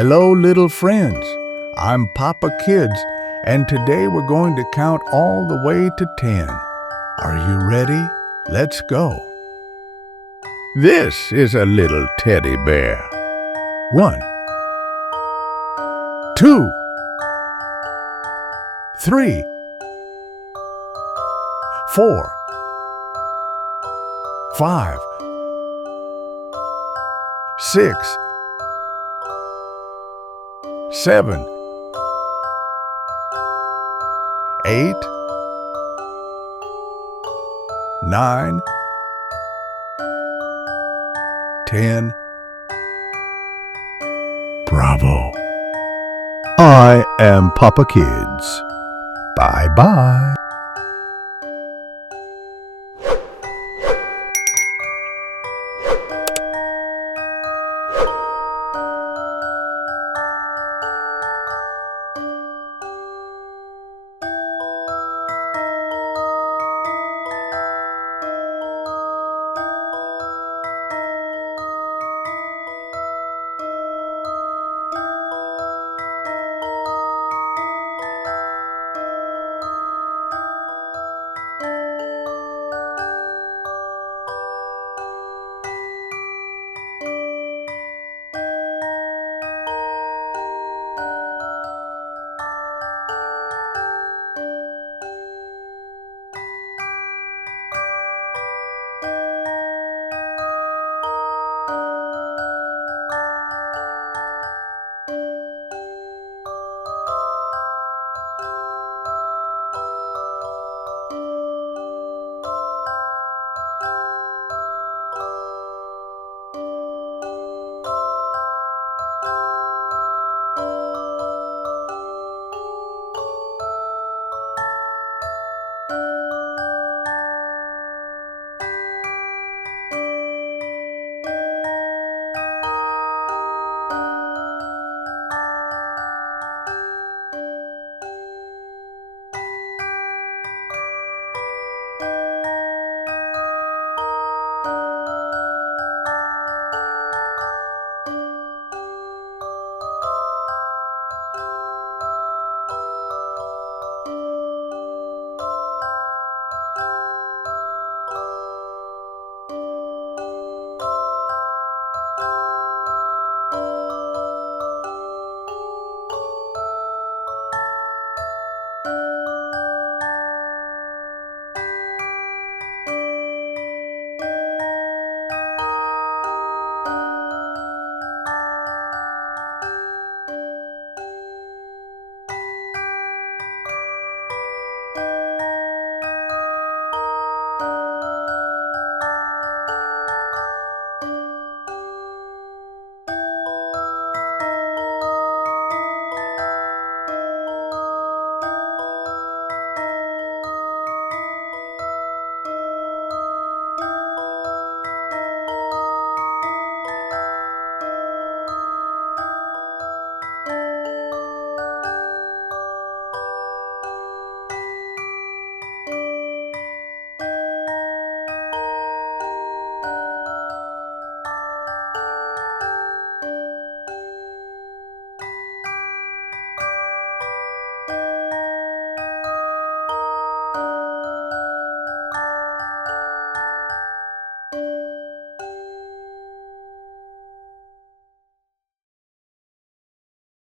Hello, little friends. I'm PapaKids, and today we're going to count all the way to 10. Are you ready? Let's go. This is a little teddy bear. 1, 2, 3, 4, 5, 6, 7, 8, 9, 10. Bravo. I am PapaKids. Bye-bye.